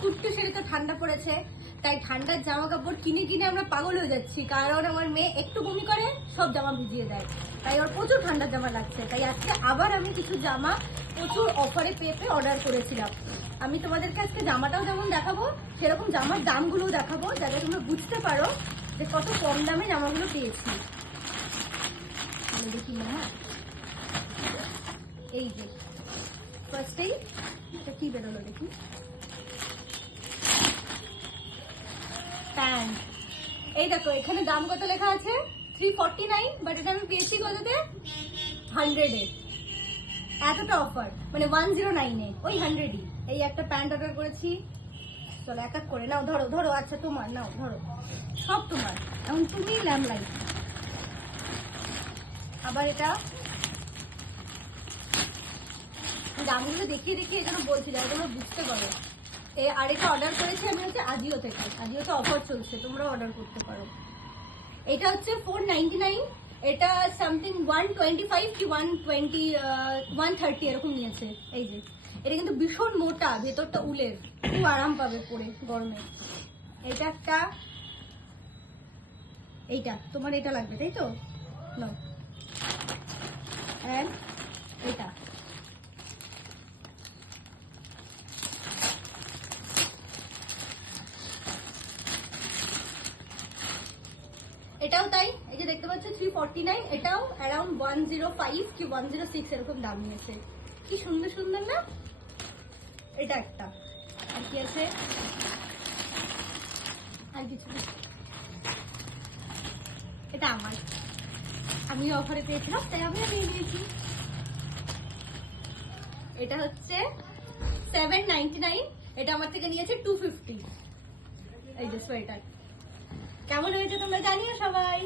কুট্টু সেরে তো ঠান্ডা পড়েছে, তাই ঠান্ডার জামা কাপড় কিনে কিনে আমরা পাগল হয়ে যাচ্ছি। কারণ আমার মেয়ে একটু বমি করে সব জামা ভিজিয়ে দেয়, তাই ওর প্রচুর ঠান্ডার জামা লাগছে। তাই আজকে আবার আমি কিছু জামা প্রচুর অফারে পেয়ে অর্ডার করেছিলাম। আমি তোমাদেরকে আজকে জামাটাও যেমন দেখাবো, সেরকম জামার দামগুলোও দেখাবো, যাতে তোমরা বুঝতে পারো যে কত কম দামে জামাগুলো পেয়েছি। দেখি না, এই যে ফার্স্টেই এটা কি বেরোলো দেখি, প্যান্ট। এই দেখো এখানে দাম কত লেখা আছে 349, বাট এটা আমি পেয়েছি কততে 100-এ। এতটা অফার মানে 109-এ, ওই 100-ই। এই একটা প্যান্ট অর্ডার করেছি। চলো এক এক করে নাও, ধরো ধরো, আচ্ছা তোমার নাও, ধরো সব তোমার, এখন তুমি ল্যাম্প লাইট। আবার এটা দামগুলো দেখিয়ে দেখিয়ে এজন্য বলছি যাতে তোমরা বুঝতে পারো। আর এটা অর্ডার করেছি আমি হচ্ছে আজিও থেকে, আজিওতে অফার চলছে, তোমরা অর্ডার করতে পারো। এটা হচ্ছে 499, এটা সামথিং 125 কি 120 130 এরকম নিয়েছে। এই যে এটা কিন্তু ভীষণ মোটা, ভেতরটা উলের, খুব আরাম পাবে পরে গরমে। এটা একটা, এইটা তোমার এটা লাগবে তাই তো, নাও। এন্ড এটা এটাও তাই, এই যে দেখতে পাচ্ছ 349, এটাও অ্যারাউন্ড 105 কি 106 এরকম দাম নিয়েছে। কি সুন্দর সুন্দর না? এটা একটা, আর কি আছে, আর কিছু, এটা আমার, আমি অফারে পেয়েছিলাম তাই আমি নিয়ে নিয়েছি। এটা হচ্ছে 799, এটা আমার থেকে নিয়েছে 250। এই যে সোয়েটার, কেমন হয়েছে তোমরা জানিও সবাই।